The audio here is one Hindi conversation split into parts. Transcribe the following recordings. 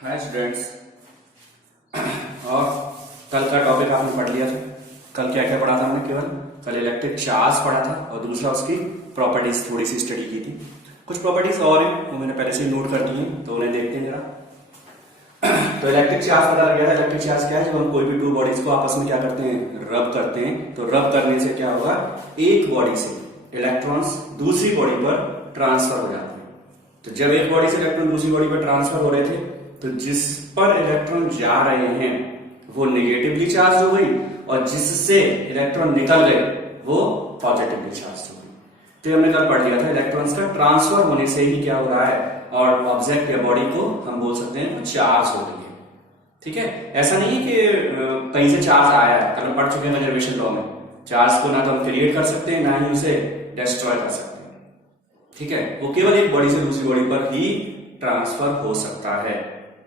Hi students. और कल का टॉपिक आपने पढ़ लिया था। कल क्या क्या पढ़ा था हमने? केवल कल इलेक्ट्रिक चार्ज पढ़ा था और दूसरा उसकी प्रॉपर्टीज थोड़ी सी स्टडी की थी। कुछ प्रॉपर्टीज और हैं वो मैंने पहले से नोट कर दी हैं, तो उन्हें देखते हैं जरा। तो इलेक्ट्रिक चार्ज पता लग गया था। इलेक्ट्रिक चार्ज क्या है? जब हम कोई भी टू बॉडीज को आपस में क्या करते हैं, रब करते हैं, तो रब करने से क्या होगा, एक बॉडी से इलेक्ट्रॉन्स दूसरी बॉडी पर ट्रांसफर हो जाते हैं। तो जब एक बॉडी से इलेक्ट्रॉन दूसरी बॉडी पर ट्रांसफर हो रहे थे, तो जिस पर इलेक्ट्रॉन जा रहे हैं वो नेगेटिवली चार्ज हो गई, और जिससे इलेक्ट्रॉन निकल गए वो पॉजिटिवली चार्ज हो गई। तो हमने कल पढ़ लिया था इलेक्ट्रॉन्स का ट्रांसफर होने से ही क्या हो रहा है, और ऑब्जेक्ट या बॉडी को हम बोल सकते हैं चार्ज हो गई है। ठीक है, ऐसा नहीं है कि कहीं से चार्ज आया है। कल हम पढ़ चुके हैं कंजर्वेशन लॉ में, चार्ज को ना तो हम क्रिएट कर सकते हैं ना ही उसे डिस्ट्रॉय कर सकते हैं। ठीक है, वो केवल एक बॉडी से दूसरी बॉडी पर ही ट्रांसफर हो सकता है।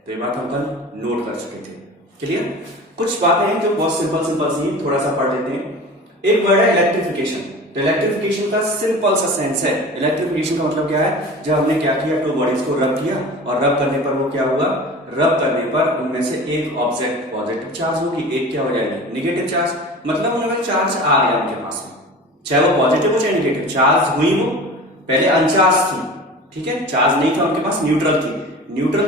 तो ये बात हम कल नोट कर चुके थे। क्लियर? कुछ बातें हैं जो बहुत सिंपल सी, थोड़ा सा पढ़ लेते हैं। एक वर्ड है इलेक्ट्रिफिकेशन। तो इलेक्ट्रिफिकेशन का सिंपल सा सेंस है, इलेक्ट्रिफिकेशन का मतलब क्या है, जब हमने क्या किया, टू बॉडीज को रब किया, और रब करने पर वो क्या हुआ, रब करने पर उनमें से एक ऑब्जेक्ट पॉजिटिव चार्ज होगी, एक क्या हो जाएगी, निगेटिव चार्ज। मतलब उनमें चार्ज आ गया उनके पास में, चाहे वो पॉजिटिव हो चाहे निगेटिव। चार्ज हुई वो पहले अनचार्ज थी, ठीक है, चार्ज नहीं था उनके पास, न्यूट्रल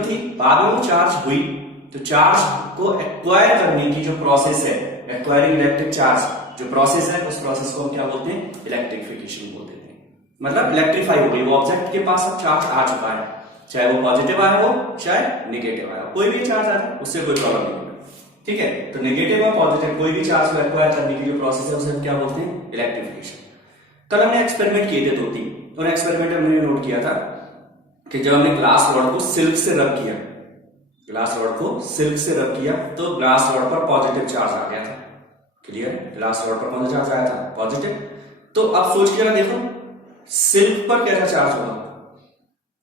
थी, बाद में वो चार्ज हुई। तो चार्ज को एक्वायर करने की जो प्रोसेस है, एक्वायरिंग इलेक्ट्रिक चार्ज जो प्रोसेस है, उस प्रोसेस को हम क्या बोलते हैं, इलेक्ट्रिफिकेशन बोल देते हैं। मतलब इलेक्ट्रीफाई हो गई वो ऑब्जेक्ट के पास, अब चार्ज आ चुका है, चाहे वो पॉजिटिव आया हो चाहे निगेटिव आया हो, कोई भी चार्ज आ जाए उससे कोई प्रॉब्लम नहीं होगा। ठीक है, तो निगेटिव और पॉजिटिव कोई भी चार्ज को एक्वायर करने की जो प्रोसेस है उसे हम क्या बोलते हैं, इलेक्ट्रिफिकेशन। कल हमने एक्सपेरिमेंट किए थे 2-3, और एक्सपेरिमेंट हमने नोट किया था कि जब हमने ग्लास रॉड को सिल्क से रब किया, तो ग्लास रॉड पर पॉजिटिव चार्ज आ गया था। क्लियर? ग्लास रॉड पर कौन सा चार्ज आया था, पॉजिटिव। तो अब सोच के जरा देखो, सिल्क पर कैसा चार्ज होगा,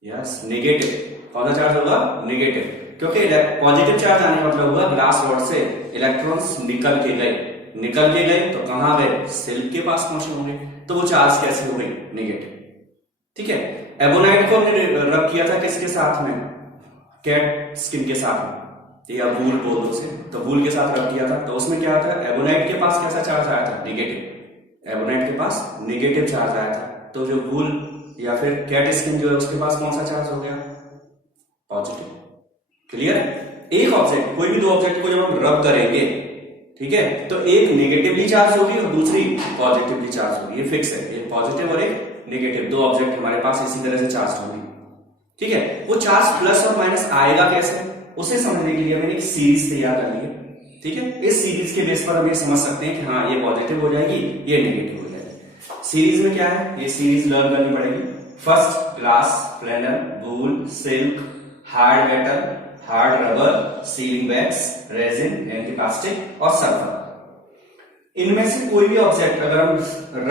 यस नेगेटिव। कौन सा चार्ज होगा, नेगेटिव, क्योंकि पॉजिटिव चार्ज आने का मतलब होगा ग्लास रॉड से इलेक्ट्रॉन्स निकल के गए, तो कहां गए, सिल्क के पास पहुंचे होंगे, तो वो चार्ज कैसे हो गई, नेगेटिव। ठीक है, एबोनाइट को हमने रब किया था किसके साथ में, कैट स्किन के साथ में, या वूल बोल दो उसे, तो वूल के साथ रब किया था। तो उसमें क्या था, एबोनाइट के पास कैसा चार्ज आया था, नेगेटिव। एबोनाइट के पास नेगेटिव चार्ज आया था। तो जो वूल या फिर कैट स्किन जो है उसके पास कौन सा चार्ज हो गया, पॉजिटिव। क्लियर है? एक ऑब्जेक्ट, कोई भी दो ऑब्जेक्ट को जब हम रब करेंगे, ठीक है, तो एक नेगेटिवली चार्ज होगी और दूसरी पॉजिटिवली चार्ज होगी, ये फिक्स है, एक पॉजिटिव और एक नेगेटिव, दो ऑब्जेक्ट हमारे पास इसी तरह से चार्ज होंगे। ठीक है, वो चार्ज प्लस और माइनस आएगा कैसे, उसे समझने के लिए मैंने एक सीरीज तैयार कर ली है। ठीक है, इस सीरीज के बेस पर हम ये समझ सकते हैं कि हाँ ये पॉजिटिव हो जाएगी, ये नेगेटिव हो जाएगी। सीरीज में क्या है, ये सीरीज लर्न करनी पड़ेगी। First, glass, flannel, wool, silk, hard metal, hard rubber, sealing wax, resin यानी कि प्लास्टिक, और सल्फर। इनमें से कोई भी ऑब्जेक्ट अगर हम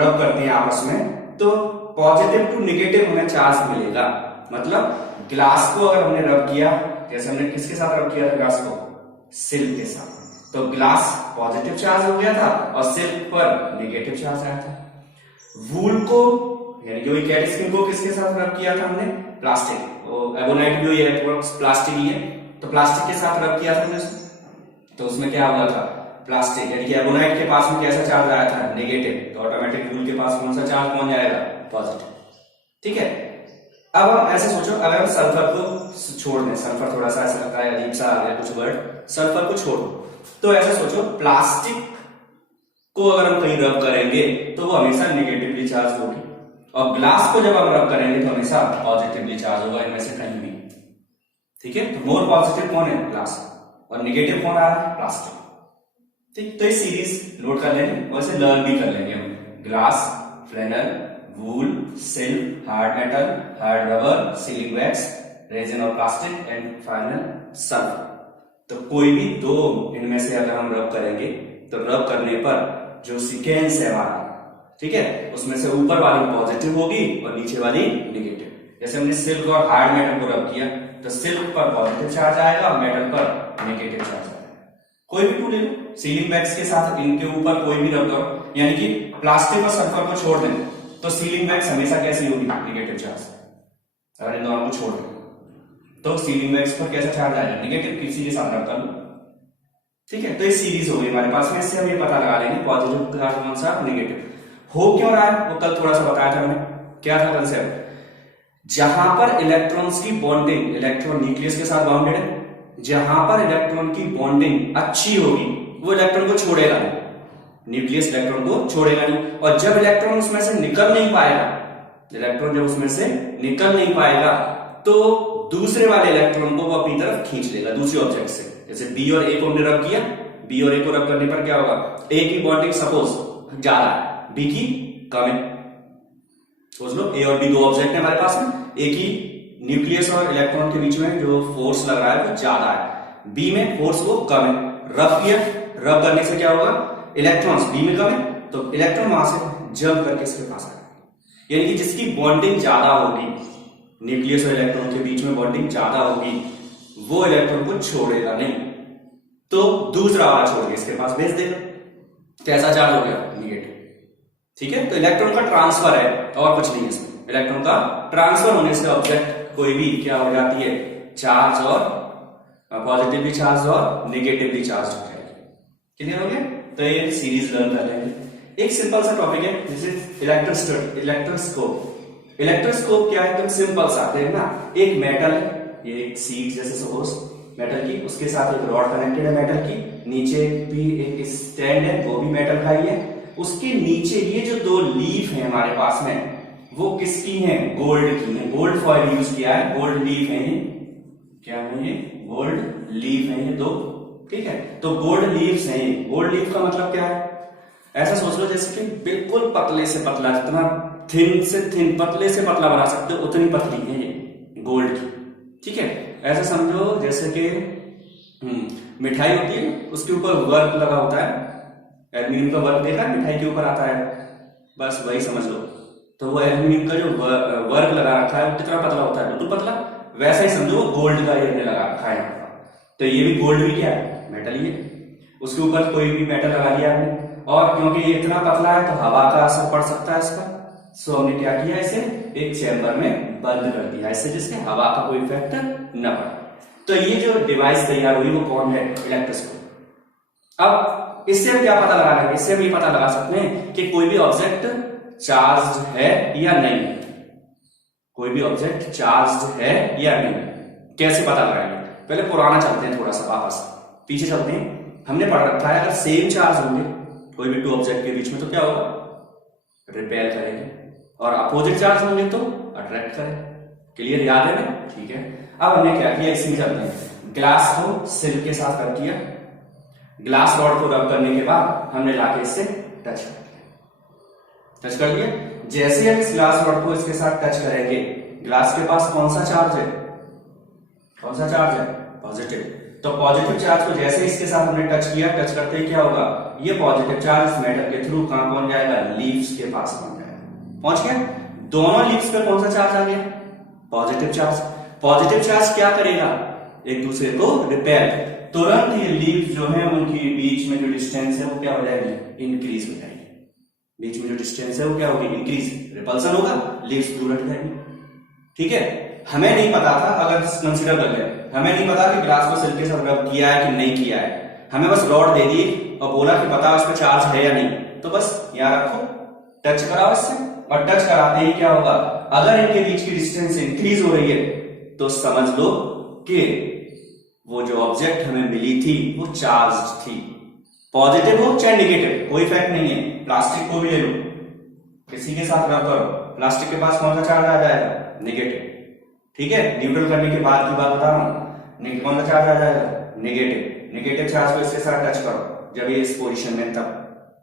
रब करते हैं आपस में, तो पॉजिटिव टू नेगेटिव हमें चार्ज मिलेगा। मतलब ग्लास को अगर हमने रब किया, जैसे हमने किसके साथ रब किया था ग्लास को, सिल्क के साथ, तो ग्लास पॉजिटिव चार्ज हो गया था और सिल्क पर नेगेटिव चार्ज आया था। वूल को यानी कि वही कैट स्किन को किसके साथ रब किया था हमने, प्लास्टिक, एबोनाइट भी है, प्लास्टिक ही है, तो प्लास्टिक के साथ रब किया था हमने, तो उसमें क्या हुआ था, प्लास्टिक यानी कि एबोनाइट के पास में कैसा चार्ज आया था, नेगेटिव, तो ऑटोमेटिक वूल के पास कौन सा चार्ज पहुंच जाएगा, पॉजिटिव। ठीक है, अब हम ऐसे सोचो, अगर हम सल्फर को छोड़ दें, सल्फर थोड़ा सा ऐसा लगता है अजीब सा आ गया कुछ वर्ड, सल्फर को छोड़ दो, तो ऐसे सोचो प्लास्टिक को अगर हम कहीं रब करेंगे तो वो हमेशा नेगेटिवली चार्ज होगी, और ग्लास को जब हम रब करेंगे तो हमेशा पॉजिटिवली चार्ज होगा, इनमें से कहीं भी। ठीक है, तो मोर पॉजिटिव कौन है, ग्लास, और नेगेटिव कौन आ रहा है, प्लास्टिक। ठीक, तो ये सीरीज नोट कर लेंगे और इसे लर्न भी कर लेंगे हम। Glass, flannel, wool, silk, hard metal, hard rubber, sealing wax, resin और प्लास्टिक, एंड फाइनल सल्फर। तो कोई भी दो इनमें से अगर हम रब करेंगे, तो रब करने पर जो सीक्वेंस है हमारा, ठीक है, उसमें से ऊपर वाली पॉजिटिव होगी और नीचे वाली नेगेटिव। जैसे हमने सिल्क और हार्ड मेटल को रब किया, तो सिल्क पर पॉजिटिव चार्ज आएगा और मेटल पर नेगेटिव चार्ज आएगा। कोई भी टू ले लो, सीलिंग वैक्स के साथ इनके ऊपर कोई भी रब करो, यानी कि प्लास्टिक और सल्फर को छोड़ दें, तो सीलिंग वैक्स हमेशा कैसी होगी, नेगेटिव चार्ज, अगर इन दोनों को छोड़ दें। तो सीलिंग वैक्स पर कैसा चार्ज आएगा, नेगेटिव, किसी के साथ रब कर लो, ठीक है। तो ये सीरीज हो गई हमारे पास में, इससे हम ये पता लगा लेंगे पॉजिटिव चार्ज कौन सा, नेगेटिव। हो क्यों रहा है वो कल थोड़ा सा बताया था मैंने, क्या था कंसेप्ट, जहां पर इलेक्ट्रॉन्स की बॉन्डिंग, इलेक्ट्रॉन न्यूक्लियस के साथ बाउंडेड है, जहां पर इलेक्ट्रॉन की बॉन्डिंग अच्छी होगी वो इलेक्ट्रॉन को छोड़ेगा नहीं, न्यूक्लियस इलेक्ट्रॉन को छोड़ेगा नहीं, और जब इलेक्ट्रॉन उसमें से निकल नहीं पाएगा, इलेक्ट्रॉन जब उसमें से निकल नहीं पाएगा तो दूसरे वाले इलेक्ट्रॉन को वो अपनी तरफ खींच लेगा दूसरे ऑब्जेक्ट से। जैसे बी और ए को हमने रब किया, बी और ए को रब करने पर क्या होगा, ए की बॉन्डिंग सपोज ज्यादा है, बी की कम है, सोच लो ए और बी दो ऑब्जेक्ट है हमारे पास में, ए की न्यूक्लियस और इलेक्ट्रॉन के बीच में जो फोर्स लग रहा है वो ज्यादा है, बी में फोर्स को कम है, रब किया, रब करने से क्या होगा, इलेक्ट्रॉन्स बी में कम है तो इलेक्ट्रॉन वहां से जंप करके इसके पास आएगा, यानी कि जिसकी बॉन्डिंग ज्यादा होगी, न्यूक्लियस और इलेक्ट्रॉन के बीच में बॉन्डिंग ज्यादा होगी, वो इलेक्ट्रॉन को छोड़ेगा नहीं, तो दूसरा वाला छोड़ के इसके पास भेज देगा, कैसा चार्ज हो गया, नेगेटिव, ठीक है। तो इलेक्ट्रॉन का ट्रांसफर है और कुछ नहीं है इसमें, इलेक्ट्रॉन का ट्रांसफर होने से ऑब्जेक्ट कोई भी क्या हो जाती है, चार्ज और पॉजिटिवली चार्ज और नेगेटिवली चार्ज हो जाएगी, क्लियर हो गया। तो ये सीरीज लर्न कर लेंगे। एक सिंपल सा टॉपिक है, दिस इज इलेक्ट्रोस्कोप। इलेक्ट्रोस्कोप क्या है, एकदम सिंपल सा, देखना एक मेटल है, ये एक सीट जैसे सपोज मेटल की, उसके साथ एक रॉड कनेक्टेड है मेटल की, नीचे भी एक स्टैंड है वो भी मेटल का ही है, उसके नीचे ये जो दो लीफ है हमारे पास में वो किसकी हैं, गोल्ड की है, गोल्ड फॉइल यूज किया है, गोल्ड लीफ है ये, क्या है ये, गोल्ड लीफ है ये दो, ठीक है। तो गोल्ड लीव्स हैं ये, गोल्ड लीफ का मतलब क्या है, ऐसा सोच लो जैसे कि बिल्कुल पतले से पतला, जितना थिन से थिन, पतले से पतला बना सकते हो उतनी पतली है ये गोल्ड की, ठीक है। ऐसा समझो जैसे कि मिठाई होती है उसके ऊपर वर्क लगा होता है, एल्यूमिनियम का वर्क देखा है मिठाई के ऊपर आता है, बस वही समझ लो। तो वो एल्यूमिनियम का जो वर्क लगा रखा है वो कितना पतला होता है, बिल्कुल पतला, वैसा ही समझो गोल्ड का ये लगा रखा है। तो ये भी गोल्ड भी क्या है, मेटल ही है, उसके ऊपर कोई भी मेटल लगा दिया आपने, और क्योंकि ये इतना पतला है तो हवा का असर पड़ सकता है इस पर, सो हमने क्या किया, इसे एक चैम्बर में बंद कर दिया, इससे जिससे हवा का कोई इफेक्ट न पड़े। तो ये जो डिवाइस तैयार हुई वो कौन है, इलेक्ट्रोस्कोप। अब इससे हम क्या पता लगा लेंगे, इससे हम ये पता लगा सकते हैं कि कोई भी ऑब्जेक्ट चार्ज है या नहीं, कोई भी ऑब्जेक्ट चार्ज है या नहीं, कैसे पता लगाएंगे। पहले पुराना चलते हैं, थोड़ा सा वापस पीछे चलते हैं। हमने पढ़ रखा है अगर सेम चार्ज होंगे कोई भी टू ऑब्जेक्ट के बीच में तो क्या होगा, रिपेल करेंगे, और अपोजिट चार्ज होंगे तो अट्रैक्ट करेंगे। क्लियर, याद है ना, ठीक है। अब हमने क्या किया, इसमें चलते हैं, ग्लास को सिल्क के साथ रब किया, ग्लास रॉड को रब करने के बाद हमने लाके इससे टच कर दिया। जैसे हम इस ग्लास रॉड को इसके साथ टच करेंगे, ग्लास के पास कौन सा चार्ज है, कौन सा चार्ज है, पॉजिटिव। तो पॉजिटिव चार्ज को जैसे इसके साथ हमने टच किया, टच करते ही क्या होगा, ये पॉजिटिव चार्ज इस मेटल के थ्रू कहां पहुंच जाएगा, लीव्स के पास पहुंच जाएगा, पहुंच गया। दोनों लीव्स पे कौन सा चार्ज आ गया, पॉजिटिव चार्ज। पॉजिटिव चार्ज क्या करेगा, एक दूसरे को रिपेल, तुरंत ये लीव्स जो है उनकी बीच में जो डिस्टेंस है वो क्या हो जाएगी, इंक्रीज हो जाएगी, बीच में जो डिस्टेंस है वो क्या होगी, इंक्रीज, रिपल्सन होगा, लीव्स दूर हट जाएंगी, ठीक है। हमें नहीं पता था, अगर कंसीडर कर ले, हमें नहीं पता कि ग्लास को सिल्क के साथ रब किया है कि नहीं किया है, हमें बस रॉड दे दी और बोला कि पता उसका चार्ज है या नहीं, तो बस यहां रखो, टच कराओ इससे, और टच कराते ही क्या होगा, अगर इनके बीच की डिस्टेंस इंक्रीज हो रही है तो समझ लो कि वो जो ऑब्जेक्ट हमें मिली थी वो चार्ज थी, पॉजिटिव हो चाहे नेगेटिव कोई इफेक्ट नहीं है। प्लास्टिक को भी ले लो, किसी के साथ रब करो, प्लास्टिक के पास कौन सा चार्ज आ जाएगा, नेगेटिव, ठीक है। न्यूट्रल करने के बाद की बात बता रहा हूं, कौन सा चार्ज आ जाएगा, नेगेटिव। नेगेटिव चार्ज को इसके साथ टच करो, जब ये इस पोजीशन में, तब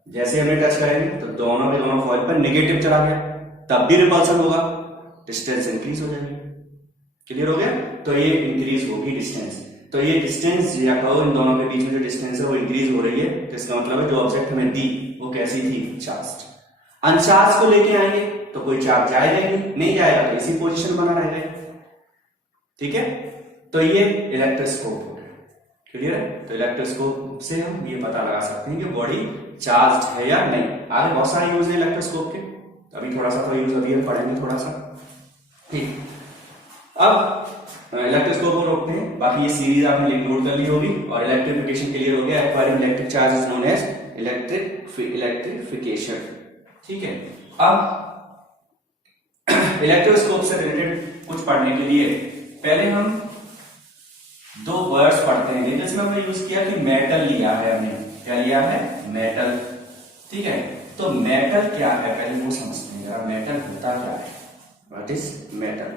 जैसे हमने टच करेंगे तो दोनों के दोनों फॉइल पर नेगेटिव चला गया, तब भी रिपल्सन होगा, डिस्टेंस इंक्रीज हो जाएगी। क्लियर हो गया, तो ये इंक्रीज होगी डिस्टेंस, तो ये डिस्टेंस या कहो इन दोनों के बीच में जो डिस्टेंस है वो इंक्रीज हो रही है, तो इसका मतलब है जो ऑब्जेक्ट हमें दी वो कैसी थी, चार्ज। अनचार्ज को लेके आएंगे तो कोई चार्ज जाएगा नहीं जाएगा, तो इसी पोजीशन बना रहेगा, ठीक है। तो ये इलेक्ट्रोस्कोप हो गया, क्लियर है। तो इलेक्ट्रोस्कोप से हम ये पता लगा सकते हैं कि बॉडी चार्ज है या नहीं। आगे बहुत सारे यूज है इलेक्ट्रोस्कोप के, अभी थोड़ा सा तो यूज अभी हम पढ़ेंगे थोड़ा सा, ठीक। अब इलेक्ट्रोस्कोप को रोकते हैं। बाकी ये सीरीज आपने नोट कर ली होगी और इलेक्ट्रिफिकेशन क्लियर हो गया। Acquiring electric charge is known as electrification. ठीक है, अब इलेक्ट्रोस्कोप से रिलेटेड कुछ पढ़ने के लिए पहले हम दो वर्ड्स पढ़ते हैं। लेकिन इसमें हमने यूज किया कि मेटल लिया है, हमने क्या लिया है, मेटल। ठीक है, तो मेटल क्या है पहले वो समझते हैं जरा। मेटल होता क्या है, व्हाट इज मेटल।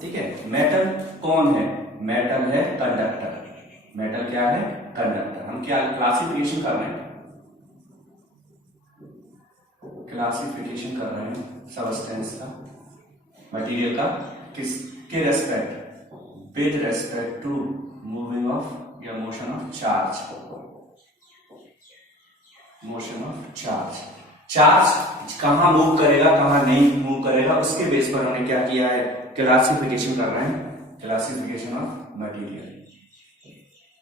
ठीक है, मेटल कौन है, मेटल है कंडक्टर। मेटल क्या है, कंडक्टर। हम क्या क्लासिफिकेशन कर रहे हैं, क्लासिफिकेशन कर रहे हैं सबस्टेंस का, मटेरियल का, किसके respect, with respect to moving of या motion of charge, motion of charge. Charge कहां मूव करेगा कहां नहीं मूव करेगा उसके बेस पर हमने क्या किया है, क्लासिफिकेशन कर रहे हैं, क्लासिफिकेशन ऑफ मटेरियल।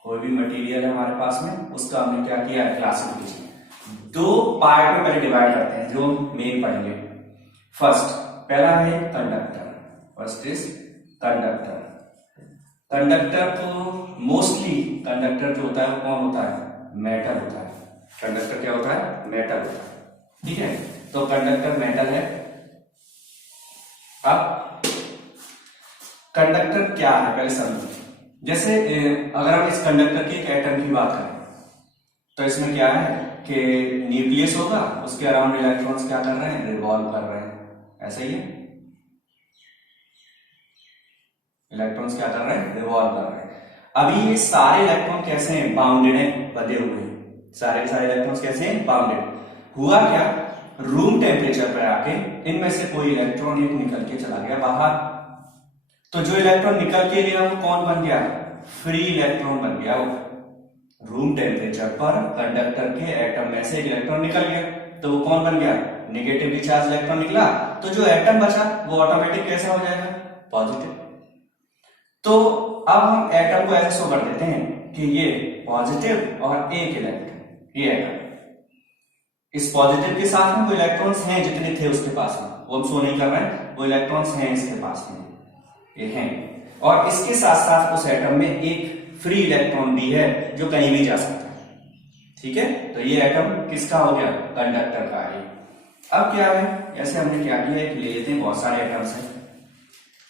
कोई भी मटेरियल है हमारे पास में, उसका हमने क्या किया है, क्लासिफिकेशन। दो पार्ट में पहले डिवाइड करते हैं जो मेन पढ़ेंगे। फर्स्ट, पहला है conductor. First is conductor. Conductor को मोस्टली कंडक्टर जो होता है कौन होता है, मेटल होता है। कंडक्टर क्या होता है, मेटल होता है। ठीक है, तो कंडक्टर मेटल है। अब कंडक्टर क्या है पहले समझो। जैसे अगर हम इस कंडक्टर की एक एटम की बात करें तो इसमें क्या है कि न्यूक्लियस होगा, उसके अराउंड इलेक्ट्रॉन्स क्या कर रहे हैं, रिवॉल्व कर रहे हैं। ऐसा ही है, इलेक्ट्रॉन्स क्या कर रहे हैं, रिवॉल्व कर रहे हैं। अभी ये सारे इलेक्ट्रॉन कैसे हैं, बाउंडेड हैं, बंधे हुए हैं। सारे के सारे इलेक्ट्रॉन्स कैसे हैं, बाउंडेड। हुआ क्या, रूम टेम्परेचर पर आके इनमें से कोई इलेक्ट्रॉन एक निकल के चला गया बाहर। तो जो इलेक्ट्रॉन निकल के गया वो कौन बन गया, फ्री इलेक्ट्रॉन बन गया। वो रूम टेम्परेचर पर कंडक्टर के एटम में से एक इलेक्ट्रॉन निकल गया, तो वो कौन बन गया, नेगेटिवली चार्ज इलेक्ट्रॉन निकला। तो जो एटम बचा वो ऑटोमेटिक कैसा हो जाएगा, पॉजिटिव। तो अब हम एटम को ऐसे शो कर देते हैं कि ये पॉजिटिव और एक इलेक्ट्रॉन, ये एटम, इस पॉजिटिव के साथ में वो इलेक्ट्रॉन्स हैं जितने थे उसके पास में, वो हम शो नहीं कर रहे हैं, वो इलेक्ट्रॉन्स हैं इसके पास में, ये हैं। और इसके साथ साथ उस एटम में एक फ्री इलेक्ट्रॉन भी है जो कहीं भी जा सकता है। ठीक है, तो ये एटम किसका हो गया, कंडक्टर का है। अब क्या है, जैसे हमने क्या किया है, ले लेते हैं बहुत सारे एटम्स हैं,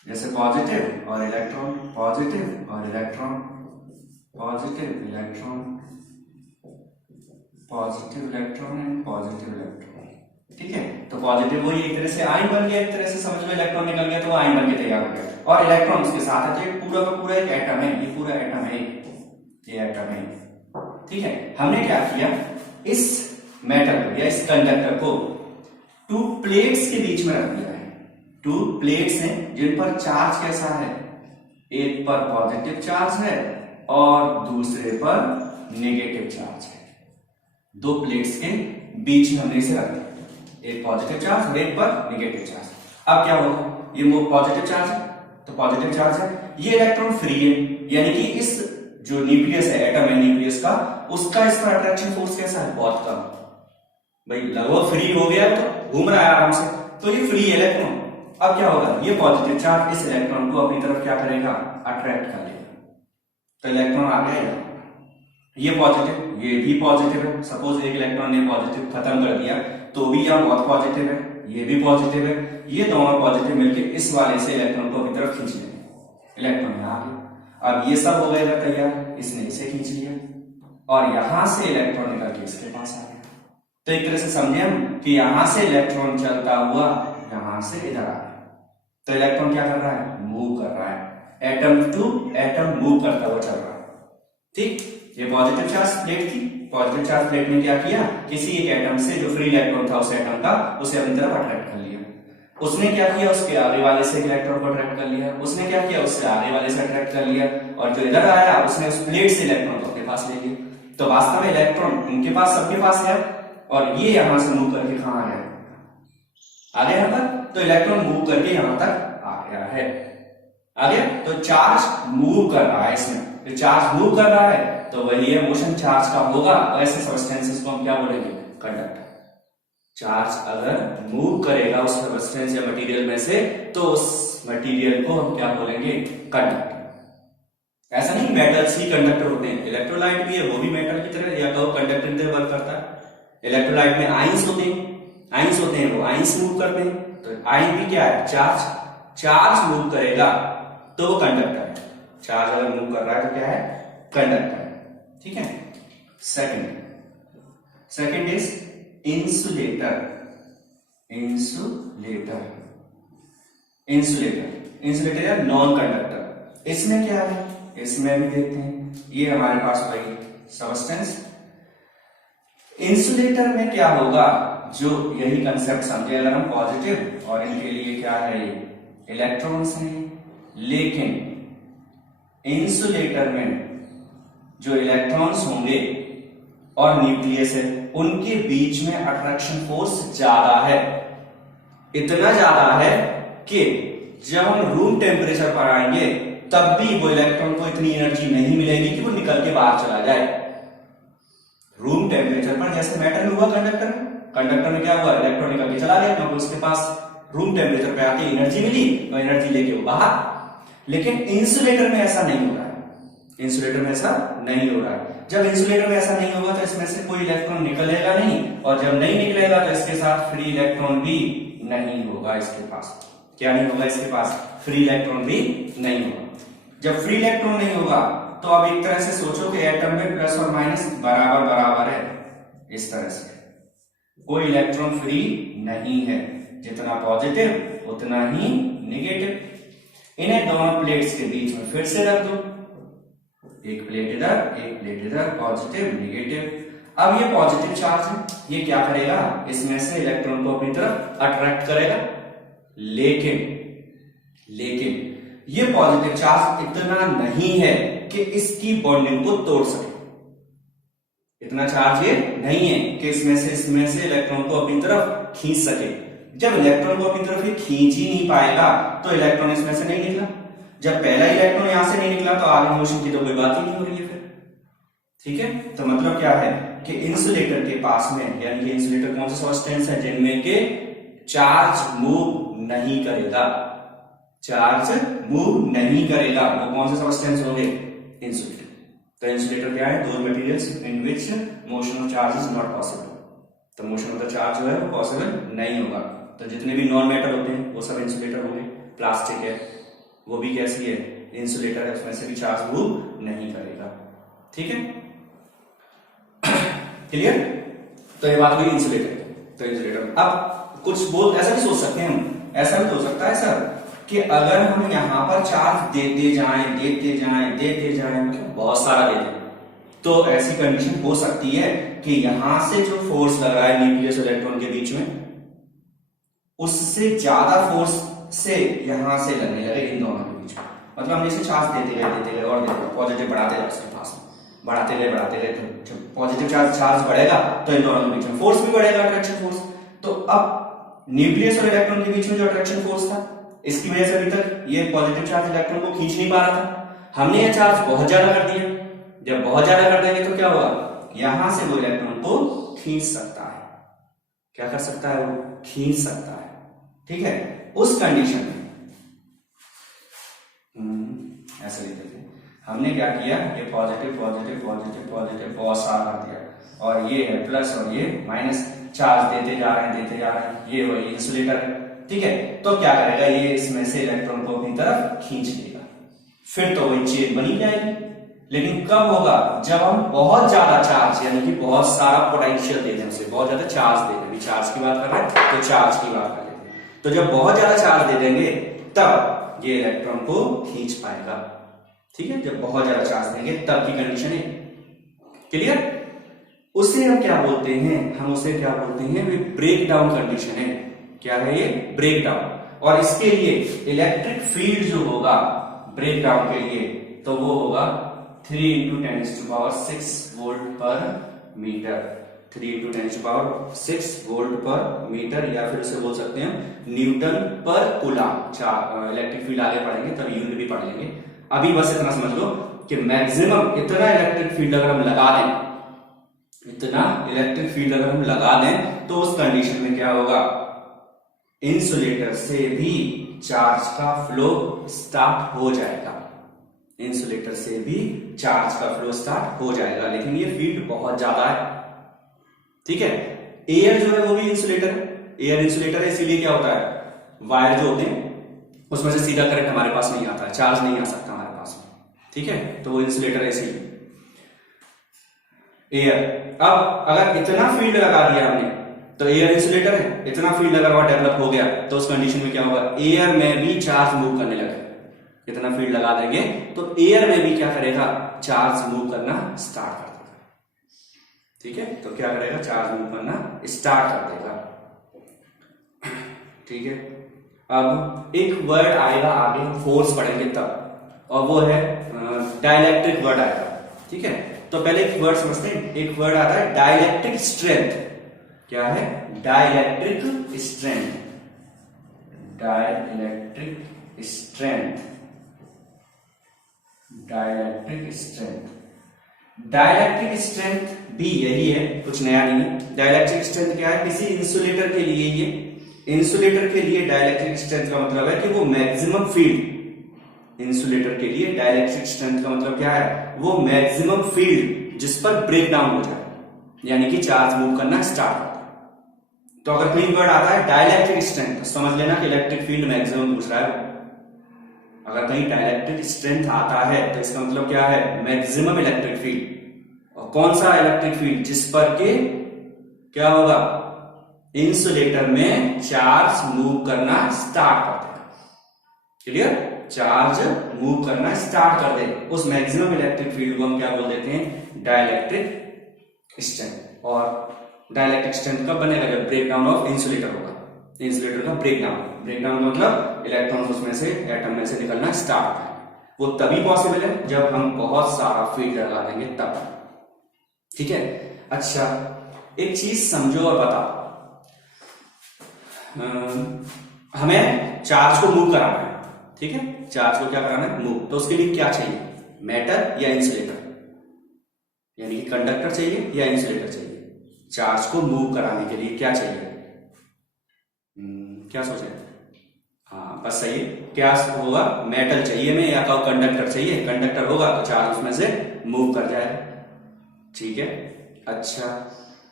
जैसे पॉजिटिव और इलेक्ट्रॉन, पॉजिटिव और electron, positive electron, positive electron and positive electron. ठीक है, तो पॉजिटिव वही एक तरह से आयन बन गया, एक तरह से समझ लो इलेक्ट्रॉन निकल गया तो आयन बन के तैयार हो गया, और इलेक्ट्रॉन उसके साथ है। तो ये पूरा का पूरा एक एटम है, ये पूरा एटम है, ये एटम है। ठीक है, हमने क्या किया, इस मेटल को या इस कंडक्टर को टू प्लेट्स के बीच में रख दिया है। टू प्लेट्स हैं जिन पर चार्ज कैसा है, एक पर पॉजिटिव चार्ज है और दूसरे पर नेगेटिव चार्ज है। दो प्लेट्स के बीच में हमने इसे रख दिया, एक पॉजिटिव चार्ज और एक पर नेगेटिव चार्ज। अब क्या होगा, ये वो पॉजिटिव चार्ज है तो पॉजिटिव चार्ज है, ये इलेक्ट्रॉन फ्री है, यानी कि इस जो न्यूक्लियस है, एटम है न्यूक्लियस का, उसका इस पर अट्रैक्शन फोर्स कैसा है, बहुत कम। भाई लगभग फ्री हो गया तो घूम रहा है आराम से, तो ये फ्री इलेक्ट्रॉन। अब क्या होगा, ये पॉजिटिव चार्ज इस इलेक्ट्रॉन को अपनी तरफ क्या करेगा, अट्रैक्ट कर लेगा। तो इलेक्ट्रॉन आ गया, ये पॉजिटिव, ये भी पॉजिटिव है। सपोज एक इलेक्ट्रॉन ने पॉजिटिव खत्म कर दिया तो भी यह बहुत पॉजिटिव है, ये भी पॉजिटिव है, ये दोनों पॉजिटिव मिलकर इस वाले से इलेक्ट्रॉन को अपनी तरफ खींच लेंगे, इलेक्ट्रॉन में आ गया। अब ये सब हो गया तैयार, इसने इसे खींच लिया और यहां से इलेक्ट्रॉन निकल के इसके पास आ गया। तो एक तरह से समझे हम कि यहां से इलेक्ट्रॉन चलता हुआ यहां से इधर आ गया। तो इलेक्ट्रॉन क्या कर रहा है, मूव कर रहा है, एटम टू एटम मूव करता हुआ चल रहा है। ठीक, ये पॉजिटिव चार्ज प्लेट थी, पॉजिटिव चार्ज प्लेट ने क्या किया, किसी एक एटम से जो फ्री इलेक्ट्रॉन था उस एटम का, उसे अपनी तरफ अट्रैक्ट कर लिया। उसने क्या किया, उसके आगे वाले से इलेक्ट्रॉन को अट्रैक्ट कर लिया, उसने क्या किया, उससे आगे वाले से अट्रैक्ट कर लिया, और जो इधर आया उसने उस प्लेट से इलेक्ट्रॉन को अपने पास ले लिया। तो वास्तव में इलेक्ट्रॉन उनके पास, सबके पास है, और ये यहां से मूव करके कहां आ गया, आ गया यहां पर। तो इलेक्ट्रॉन मूव करके यहां तक आ गया है, आ गया। तो चार्ज मूव कर रहा है इसमें, तो चार्ज मूव कर रहा है तो वही है मोशन चार्ज का होगा। ऐसे सब्सटेंसेस को हम क्या बोलेंगे, कंडक्टर। चार्ज अगर मूव करेगा उस सब्सटेंस या मटेरियल में से तो उस मटेरियल को हम क्या बोलेंगे, कंडक्टर। ऐसा नहीं मेटल्स ही कंडक्टर होते हैं, इलेक्ट्रोलाइट भी है, वो भी मेटल की तरह या कहो कंडक्टर की तरह वर्क करता है। इलेक्ट्रोलाइट में आयंस होते हैं, वो आयंस मूव करते हैं। तो आयन भी क्या है? चार्ज मूव करेगा तो वो कंडक्टर है। चार्ज अगर मूव कर रहा है तो क्या है? कंडक्टर है। ठीक है। Second is insulator. इंसुलेटर या नॉन कंडक्टर। इसमें क्या है? इसमें भी देखते हैं, ये हमारे पास वही सब्सटेंस। इंसुलेटर में क्या होगा? जो यही कंसेप्ट समझे अगर हम, पॉजिटिव और इनके लिए क्या है? ये इलेक्ट्रॉन्स हैं, लेकिन इंसुलेटर में जो इलेक्ट्रॉन्स होंगे और न्यूक्लियस है, उनके बीच में अट्रैक्शन फोर्स ज्यादा है। इतना ज्यादा है कि जब हम रूम टेम्परेचर पर आएंगे तब भी वो इलेक्ट्रॉन को इतनी एनर्जी नहीं मिलेगी कि वो निकल के बाहर चला जाए। रूम टेम्परेचर पर जैसे मैटर में हुआ कंडक्टर में क्या हुआ? इलेक्ट्रॉन निकल के चला गया क्योंकि उसके पास रूम टेम्परेचर पे आके एनर्जी मिली और एनर्जी लेके वो बाहर। लेकिन इंसुलेटर में ऐसा नहीं हो रहा है। जब इंसुलेटर में ऐसा नहीं होगा तो इसमें से कोई इलेक्ट्रॉन निकलेगा नहीं, और जब नहीं निकलेगा तो इसके साथ फ्री इलेक्ट्रॉन भी नहीं होगा। इसके पास क्या नहीं होगा? इसके पास फ्री इलेक्ट्रॉन भी नहीं होगा। जब फ्री इलेक्ट्रॉन नहीं होगा तो अब एक तरह से सोचो कि एटम में प्लस और माइनस बराबर है। इस तरह से कोई इलेक्ट्रॉन फ्री नहीं है, जितना पॉजिटिव उतना ही नेगेटिव। इन्हें दोनों प्लेट्स के बीच में फिर से रख दो, एक प्लेट इधर, पॉजिटिव नेगेटिव। अब ये पॉजिटिव चार्ज है, ये क्या करेगा? इसमें से इलेक्ट्रॉन को अपनी तरफ अट्रैक्ट करेगा। लेकिन ये पॉजिटिव चार्ज इतना नहीं है कि इसकी बॉन्डिंग को तोड़ सके। इतना चार्ज ये नहीं है कि इसमें से इलेक्ट्रॉन को अपनी तरफ खींच सके। जब इलेक्ट्रॉन को अपनी तरफ खींच ही नहीं पाएगा तो इलेक्ट्रॉन इसमें से नहीं निकला। जब पहला इलेक्ट्रॉन यहां से नहीं निकला तो आगे मोशन की तो कोई बात ही नहीं हो रही है फिर। ठीक है, तो मतलब क्या है कि इंसुलेटर के पास में, यानी कि इंसुलेटर कौन से सब्सटेंस है जिनमें के चार्ज मूव नहीं करेगा। वो कौन से सब्सटेंस होंगे? इंसुलेटर। तो इंसुलेटर क्या है? Those materials in which motion of charge is not possible. तो मोशन ऑफ द चार्ज जो है वो पॉसिबल नहीं होगा। तो जितने भी नॉन मेटल होते हैं वो सब इंसुलेटर होंगे। प्लास्टिक है वो भी कैसी है? इंसुलेटर है, उसमें से भी चार्ज मूव नहीं करेगा। ठीक है, क्लियर? तो ये बात हुई इंसुलेटर। तो इंसुलेटर अब कुछ बोल ऐसा भी सोच सकते हैं हम, ऐसा भी हो सकता है सर कि अगर हम यहां पर चार्ज देते जाएं मतलब बहुत सारा दे दें, तो ऐसी कंडीशन हो सकती है कि यहां से जो फोर्स लग रहा है न्यूक्लियस और इलेक्ट्रॉन के बीच में, उससे ज्यादा फोर्स से यहां से लगने लगे इन दोनों के बीच में। मतलब हम जैसे चार्ज देते गए और पॉजिटिव बढ़ाते गए उसके पास में, बढ़ाते गए तो जब पॉजिटिव चार्ज बढ़ेगा तो इन दोनों के बीच में फोर्स भी बढ़ेगा, अट्रैक्शन फोर्स। तो अब न्यूक्लियस और इलेक्ट्रॉन के बीच में जो अट्रैक्शन फोर्स था, इसकी वजह से अभी तक ये पॉजिटिव चार्ज इलेक्ट्रॉन को खींच नहीं पा रहा था। हमने ये चार्ज बहुत ज्यादा कर दिया। जब बहुत ज्यादा कर देंगे तो क्या होगा? यहां से वो इलेक्ट्रॉन को खींच सकता है। क्या कर सकता है? वो खींच सकता है। ठीक है, उस कंडीशन में ऐसे लिख देते हैं, हमने क्या किया? ये पॉजिटिव बहुत सारा कर दिया, और ये है प्लस और ये माइनस, चार्ज देते जा रहे हैं। ये वही इंसुलेटर है। ठीक है, तो क्या करेगा? ये इसमें से इलेक्ट्रॉन को अपनी तरफ खींच लेगा, फिर तो वही चेन बनी जाएगी। लेकिन कब होगा? जब हम बहुत ज्यादा चार्ज, यानी कि बहुत सारा पोटेंशियल दे दें उसे, बहुत ज्यादा चार्ज दे दें। चार्ज की बात कर रहे हैं तो चार्ज की बात कर लेते हैं। तो जब बहुत ज्यादा चार्ज दे देंगे तब ये इलेक्ट्रॉन को खींच पाएगा। ठीक है, जब बहुत ज्यादा चार्ज देंगे तब की कंडीशन है। क्लियर? उसे हम क्या बोलते हैं? हम उसे क्या बोलते हैं? वे ब्रेक डाउन कंडीशन है। क्या है ये? Break down. और इसके लिए इलेक्ट्रिक फील्ड जो होगा ब्रेक डाउन के लिए, तो वो होगा 3 × 10⁶ वोल्ट पर मीटर। 3 × 10⁶ वोल्ट पर मीटर, या फिर उसे बोल सकते हैं न्यूटन पर कूलम। इलेक्ट्रिक फील्ड आगे पढ़ेंगे तब यूनिट भी पढ़ लेंगे। अभी बस इतना समझ लो कि मैक्सिमम इतना इलेक्ट्रिक फील्ड अगर हम लगा दें, तो उस कंडीशन में क्या होगा? इंसुलेटर से भी चार्ज का फ्लो स्टार्ट हो जाएगा। इंसुलेटर से भी चार्ज का फ्लो स्टार्ट हो जाएगा, लेकिन ये फील्ड बहुत ज्यादा है। ठीक है, एयर जो है वो भी इंसुलेटर है, एयर इंसुलेटर है, इसीलिए क्या होता है, वायर जो होते हैं उसमें से सीधा करंट हमारे पास नहीं आता है, चार्ज नहीं आ सकता हमारे पास में। ठीक है, तो वो इंसुलेटर है इसीलिए एयर। अब अगर इतना फील्ड लगा दिया हमने तो एयर इंसुलेटर है, इतना फील्ड अगर वहां डेवलप हो गया तो उस कंडीशन में क्या होगा, एयर में भी चार्ज मूव करने लगेगा। इतना फील्ड लगा देंगे तो एयर में भी क्या करेगा, चार्ज मूव करना स्टार्ट कर देगा। ठीक है, तो क्या करेगा, चार्ज मूव करना स्टार्ट कर देगा। ठीक है, अब एक वर्ड आएगा आगे, फोर्स पढ़ेंगे तब, और वो है डाइलेक्ट्रिक वर्ड आएगा। ठीक है, तो पहले एक वर्ड समझते हैं, एक वर्ड आता है डाइलेक्ट्रिक स्ट्रेंथ। क्या है, dielectric strength, dielectric strength, dielectric strength. Dielectric strength भी यही है, कुछ नया नहीं है। डाइलेक्ट्रिक स्ट्रेंथ क्या है, किसी इंसुलेटर के लिए, ये इंसुलेटर के लिए डाइलेक्ट्रिक स्ट्रेंथ का मतलब है कि वो मैक्सिमम फील्ड, इंसुलेटर के लिए डाइलेक्ट्रिक स्ट्रेंथ का मतलब क्या है, वो मैक्सिमम फील्ड जिस पर ब्रेक डाउन हो जाए, यानी कि चार्ज मूव करना स्टार्ट होता है। तो अगर कोई वर्ड आता है डाइलेक्ट्रिक स्ट्रेंथ तो समझ लेना कि इलेक्ट्रिक फील्ड मैक्सिमम पूछ रहा है। अगर कहीं डाइलेक्ट्रिक स्ट्रेंथ आता है तो इसका मतलब क्या है, मैक्सिमम इलेक्ट्रिक फील्ड। और कौन सा इलेक्ट्रिक फील्ड, जिस पर के क्या होगा, इंसुलेटर में चार्ज मूव करना स्टार्ट कर देगा। क्लियर, चार्ज मूव करना स्टार्ट कर दे, उस मैक्सिमम इलेक्ट्रिक फील्ड को हम क्या बोल देते हैं, डाइलेक्ट्रिक स्ट्रेंथ। और डाइलेक्ट्रिक स्ट्रेंथ कब बनेगा, जब ब्रेक डाउन ऑफ इंसुलेटर होगा, इंसुलेटर का ब्रेक डाउन। ब्रेक डाउन मतलब इलेक्ट्रॉन उसमें से, एटम में से निकलना स्टार्ट होता है। वो तभी पॉसिबल है जब हम बहुत सारा फील्ड लगा देंगे तब। ठीक है, अच्छा एक चीज समझो और बताओ, हमें चार्ज को मूव कराना है। ठीक है, चार्ज को क्या कराना है, मूव। तो उसके लिए क्या चाहिए, मेटल या इंसुलेटर, यानी कि कंडक्टर चाहिए या इंसुलेटर चाहिए। चार्ज को मूव कराने के लिए क्या चाहिए, क्या सोचे, हाँ बस सही है, क्या होगा, मेटल चाहिए में, या कंडक्टर चाहिए, कंडक्टर होगा तो चार्ज उसमें से मूव कर जाए। ठीक है, अच्छा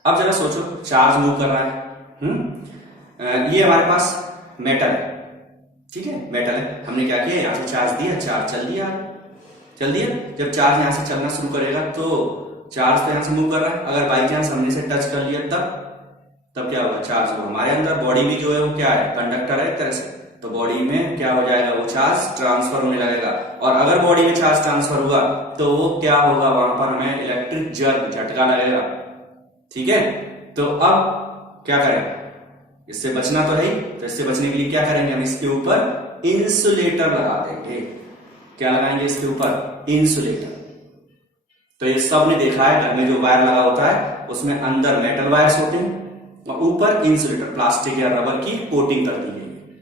अब जरा सोचो, चार्ज मूव कर रहा है, ये हमारे पास मेटल है। ठीक है, मेटल है, हमने क्या किया, यहां से चार्ज दिया, चार्ज चल दिया। जब चार्ज यहां से चलना शुरू करेगा तो चार्ज तो यहां से मूव कर रहा है, अगर बाई चांस हमने से टच कर लिया तब क्या होगा, चार्ज होगा। हमारे अंदर बॉडी भी जो है वो क्या है, कंडक्टर है एक तरह से, तो बॉडी में क्या हो जाएगा, वो चार्ज ट्रांसफर होने लगेगा। और अगर बॉडी में चार्ज ट्रांसफर हुआ तो वो क्या होगा, वहां पर हमें इलेक्ट्रिक जर्क, झटका लगेगा। ठीक है, तो अब क्या करें, इससे बचना तो है ही, तो इससे बचने के लिए क्या करेंगे, हम इसके ऊपर इंसुलेटर लगा देंगे। क्या लगाएंगे इसके ऊपर, इंसुलेटर। तो ये सब ने देखा है, घर में जो वायर लगा होता है उसमें अंदर मेटल वायर्स होते हैं और ऊपर इंसुलेटर, प्लास्टिक या रबर की कोटिंग कर दी गई है।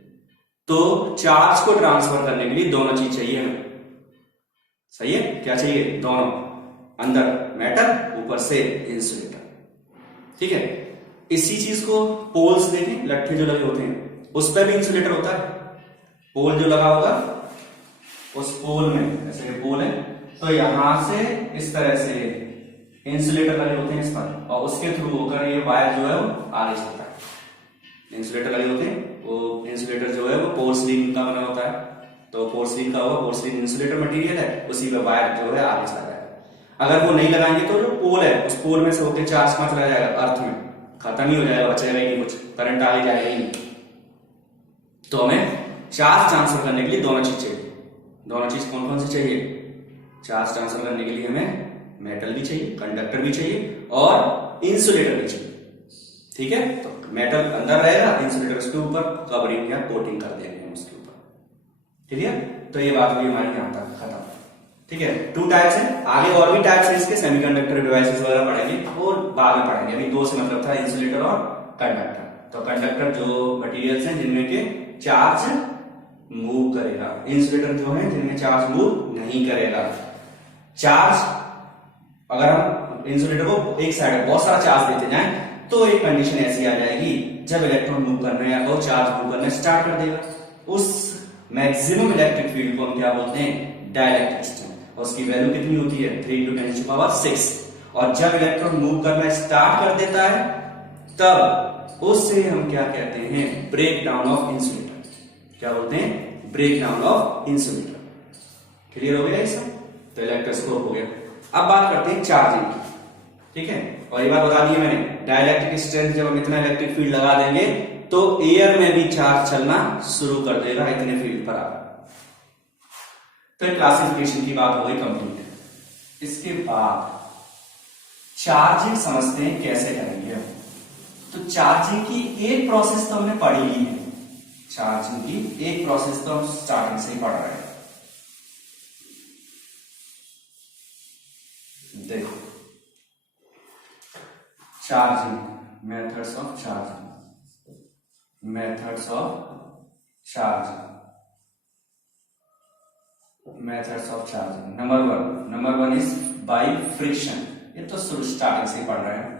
तो चार्ज को ट्रांसफर करने के लिए दोनों चीज चाहिए हमें। सही है, क्या चाहिए, दोनों, अंदर मेटल, ऊपर से इंसुलेटर। ठीक है, इसी चीज को पोल्स देखें, लट्ठे जो लगे होते हैं उस पर भी इंसुलेटर होता है। पोल जो लगा होगा उस पोल में, ऐसे पोल है तो यहां से इस तरह से इंसुलेटर लगे होते हैं इस पर, और उसके थ्रू होकर ये वायर जो है वो आगे चलता है। इंसुलेटर लगे होते हैं, वो इंसुलेटर जो है वो पोर्सिलीन का बना होता है, तो पोर्सिलीन का होगा, पोर्सिलीन इंसुलेटर मटेरियल है, उसी पे वायर जो है आगे चला जाएगा। अगर वो नहीं लगाएंगे तो जो पोल है उस पोल में से होकर चार्ज कहां चला जाएगा, अर्थ में, खत्म ही हो जाएगा, बचेगा ही नहीं कुछ, करंट आगे जाएगा ही नहीं। तो हमें चार्ज ट्रांसफर करने के लिए दोनों चीज चाहिए। दोनों चीज कौन कौन सी चाहिए, चार्ज ट्रांसफर करने के लिए हमें मेटल भी चाहिए, कंडक्टर भी चाहिए और इंसुलेटर भी चाहिए। ठीक है, तो मेटल अंदर रहेगा, इंसुलेटर उसके ऊपर कवरिंग या कोटिंग कर देंगे हम उसके ऊपर। ठीक है, तो ये बात हुई हमारी यहां तक खत्म। ठीक है, 2 टाइप्स है, आगे और भी टाइप्स है इसके, सेमीकंडक्टर डिवाइसेस वगैरह पढ़ेंगे और बाद में पढ़ेंगे। अभी 2 से मतलब था, इंसुलेटर और कंडक्टर। तो कंडक्टर जो मटेरियल्स हैं जिनमें के चार्ज मूव करेगा, इंसुलेटर जो है जिनमें चार्ज मूव नहीं करेगा। चार्ज, अगर हम इंसुलेटर को एक साइड बहुत सारा चार्ज देते जाएं तो एक कंडीशन ऐसी आ जाएगी, जब इलेक्ट्रॉन मूव करना या तो चार्ज मूव करना स्टार्ट कर देगा, उस मैक्सिमम इलेक्ट्रिक फील्ड को हम क्या बोलते हैं, डाइलेक्ट्रिक स्ट्रेंथ। और उसकी वैल्यू कितनी होती है 3 × 10⁶। और जब इलेक्ट्रॉन मूव करना स्टार्ट कर देता है तब उससे हम क्या कहते हैं, ब्रेक डाउन ऑफ इंसुलेटर। क्या बोलते हैं, break down of insulator. Clear हो गया ये सब? तो इलेक्ट्रोस्कोप हो गया। अब बात करते हैं चार्जिंग की, ठीक है। और ये बात बता दी है मैंने, डाइलेक्ट्रिक स्ट्रेंथ जब हम इतना इलेक्ट्रिक फील्ड लगा देंगे तो एयर में भी चार्ज चलना शुरू कर देगा इतने फील्ड पर आकर। तो क्लासिफिकेशन की बात हो गई कंप्लीट। इसके बाद चार्जिंग समझते हैं कैसे करेंगे हम। तो चार्जिंग की एक प्रोसेस तो हमने पढ़ी ही है, चार्जिंग की एक प्रोसेस तो हम स्टार्टिंग से ही पढ़ रहे हैं। देखो, charging, methods of charging, methods of charging, methods of charging. Number one is by friction. ये तो स्टार्टिंग से ही पढ़ रहे हैं।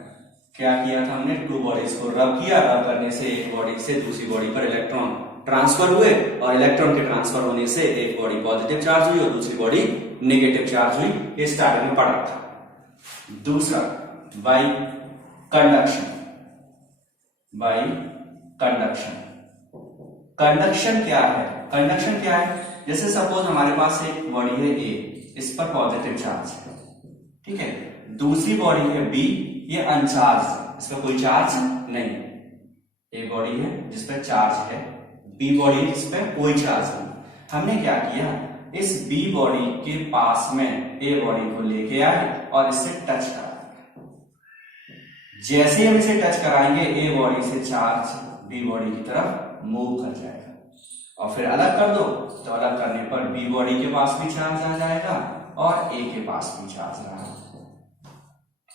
क्या किया था हमने, टू बॉडीज को रब किया, रब करने से एक बॉडी से दूसरी बॉडी पर इलेक्ट्रॉन ट्रांसफर हुए और इलेक्ट्रॉन के ट्रांसफर होने से एक बॉडी पॉजिटिव चार्ज हुई और दूसरी बॉडी नेगेटिव चार्ज हुई। ये स्टार्टिंग में पढ़ा था। दूसरा bye conduction, bye conduction. Conduction क्या है, कंडक्शन क्या है, जैसे सपोज हमारे पास एक बॉडी है ए, इस पर पॉजिटिव चार्ज है, ठीक है। दूसरी बॉडी है बी, ये अनचार्ज है, इसका कोई चार्ज नहीं। ए बॉडी है जिस पर चार्ज है, बी बॉडी है जिस पर कोई चार्ज नहीं। हमने क्या किया, इस बी बॉडी के पास में ए बॉडी को लेके आए और इससे टच कराए। जैसे हम इसे टच कराएंगे ए बॉडी से चार्ज बी बॉडी की तरफ मूव कर जाएगा। और फिर अलग कर दो तो अलग करने पर बी बॉडी के पास भी चार्ज आ जाएगा और ए के पास भी चार्ज रहेगा,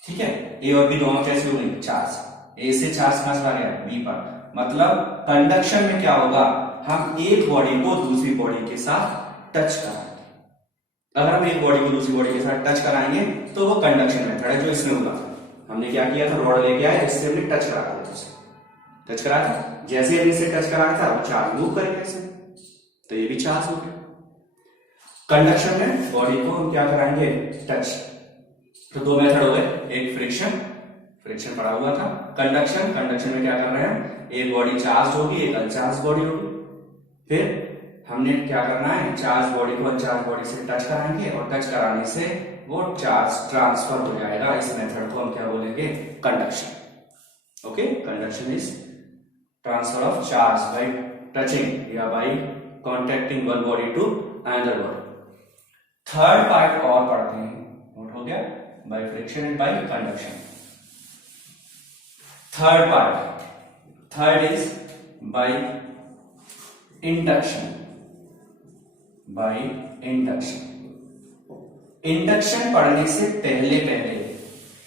ठीक है। ए और बी दोनों कैसे हो गई, चार्ज। ए से चार्ज कहां से आ गया, बी पर। मतलब कंडक्शन में क्या होगा, हम एक बॉडी को दूसरी बॉडी के साथ टच कराएंगे। अगर हम एक बॉडी को दूसरी बॉडी के साथ टच कराएंगे तो वो कंडक्शन मेथड है जो इसमें होगा। हमने क्या किया था, रॉड लेके आए, इससे हमने टच करा दिया, टच करा था। जैसे हमने इसे टच कराया था वो चार्ज मूव करेगा इसमें, तो ये भी चार्ज हो गया। कंडक्शन में बॉडी को हम क्या कराएंगे, टच। तो दो मेथड हो गए, एक फ्रिक्शन, फ्रिक्शन पड़ा हुआ था। कंडक्शन, कंडक्शन में क्या कर रहे हैं, एक बॉडी चार्ज होगी, एक अनचार्ज बॉडी होगी। फिर हमने क्या करना है, चार्ज बॉडी को अनचार्ज बॉडी से टच कराएंगे और टच कराने से वो चार्ज ट्रांसफर हो जाएगा। इस मेथड को हम क्या बोलेंगे, conduction. Okay, conduction is transfer of charge by touching या by contacting one body to another body. Third part और पढ़ते हैं, नोट हो गया, by friction and by conduction. Third part, third is by induction, by induction. Induction पढ़ने से पहले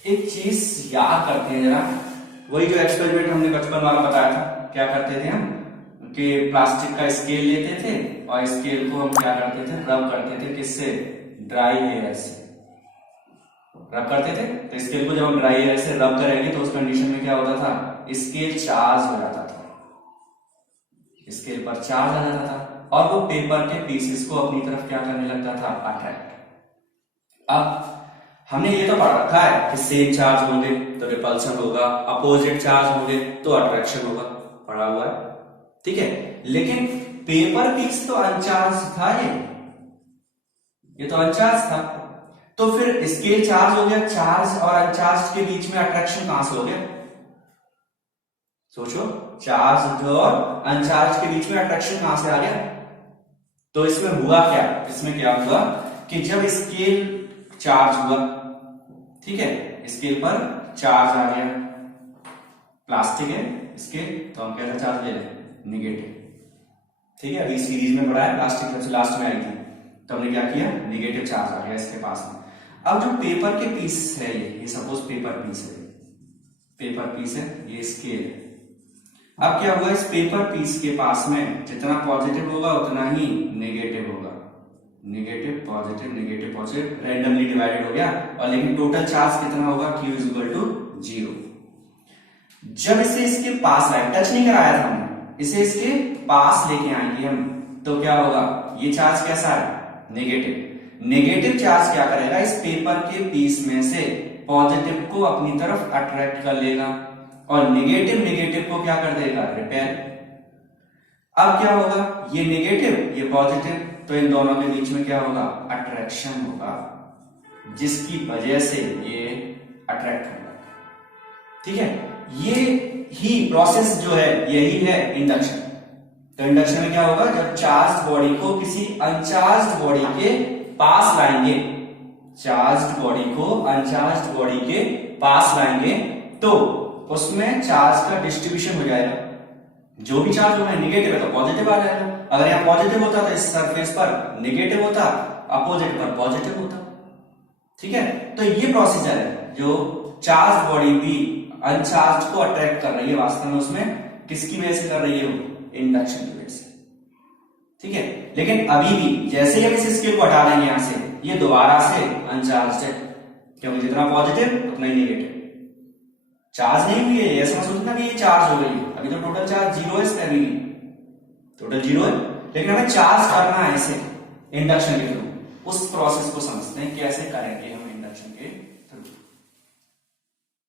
एक चीज याद करते हैं जरा, वही जो एक्सपेरिमेंट हमने बचपन वाला बताया था। क्या करते थे हम कि प्लास्टिक का स्केल लेते थे और स्केल को हम क्या करते थे, रब करते थे, किससे, ड्राई एयर से रब करते थे। तो स्केल को जब हम ड्राई एयर से रब करेंगे तो उस कंडीशन में क्या होता था, स्केल चार्ज हो जाता था, स्केल पर चार्ज आ जाता था और वो पेपर के पीसेस को अपनी तरफ क्या करने लगता था, अट्रैक्ट। अब हमने ये तो पढ़ रखा है कि सेम चार्ज होंगे तो रिपल्शन होगा, अपोजिट चार्ज होंगे तो अट्रैक्शन होगा, पढ़ा हुआ है, ठीक है। लेकिन पेपर पीस तो अनचार्ज था, ये तो अनचार्ज था। तो फिर स्केल चार्ज हो गया, चार्ज और अनचार्ज के बीच में अट्रैक्शन कहां से हो गया, सोचो। चार्ज और अनचार्ज के बीच में अट्रैक्शन कहां से आ गया। तो इसमें हुआ क्या, इसमें क्या हुआ कि जब स्केल चार्ज हुआ, ठीक है, स्केल पर चार्ज आ गया, प्लास्टिक है स्केल, तो हम कैसा चार्ज ले लें, नेगेटिव, ठीक है। अभी सीरीज में पढ़ा है, प्लास्टिक सबसे लास्ट में आई थी, तो हमने क्या किया, नेगेटिव चार्ज आ गया इसके पास में। अब जो पेपर के पीस है, ये सपोज पेपर पीस है, पेपर पीस है, ये स्केल है। अब क्या हुआ, इस पेपर पीस के पास में जितना पॉजिटिव होगा उतना ही नेगेटिव होगा, negative positive negative positive randomly divided हो गया। और लेकिन टोटल चार्ज कितना होगा, Q = 0। जब इसे इसके पास आए, टच नहीं कराया था हमने, इसे इसके पास लेके आएंगे हम, तो क्या होगा, ये चार्ज कैसा है, नेगेटिव। नेगेटिव चार्ज क्या करेगा, इस पेपर के पीस में से पॉजिटिव को अपनी तरफ अट्रैक्ट कर लेगा और नेगेटिव को क्या कर देगा, रिपेल। अब क्या होगा, ये नेगेटिव ये पॉजिटिव, तो इन दोनों के बीच में क्या होगा, अट्रैक्शन होगा, जिसकी वजह से ये अट्रैक्ट होगा। ठीक है, ये ही प्रोसेस जो है यही है इंडक्शन। तो इंडक्शन में क्या होगा, जब चार्ज बॉडी को किसी अनचार्ज बॉडी के पास लाएंगे, चार्ज बॉडी को अनचार्ज बॉडी के पास लाएंगे तो उसमें चार्ज का डिस्ट्रीब्यूशन हो जाएगा। जो भी चार्ज होगा नेगेटिव है तो पॉजिटिव आ जाएगा। अगर यहाँ पॉजिटिव होता तो इस सरफेस पर नेगेटिव होता, अपोजिट पर पॉजिटिव होता। ठीक है, तो ये प्रोसीजर है जो चार्ज बॉडी भी अनचार्ज को अट्रैक्ट कर रही है, वास्तव में उसमें किसकी वजह से कर रही है, वो इंडक्शन की वजह से। ठीक है, लेकिन अभी भी जैसे ही हम इस स्केल को हटा देंगे यहां से, ये दोबारा से अनचार्ज है, क्योंकि जितना पॉजिटिव उतना ही नेगेटिव। चार्ज नहीं हुई है, ऐसा सोचना कि ये चार्ज हो गई है, अभी तो टोटल चार्ज जीरो है, इसमें अभी भी टोटल जीरो है, लेकिन हमें चार्ज करना है इसे इंडक्शन के थ्रू। उस प्रोसेस को समझते हैं कैसे करेंगे हम इंडक्शन के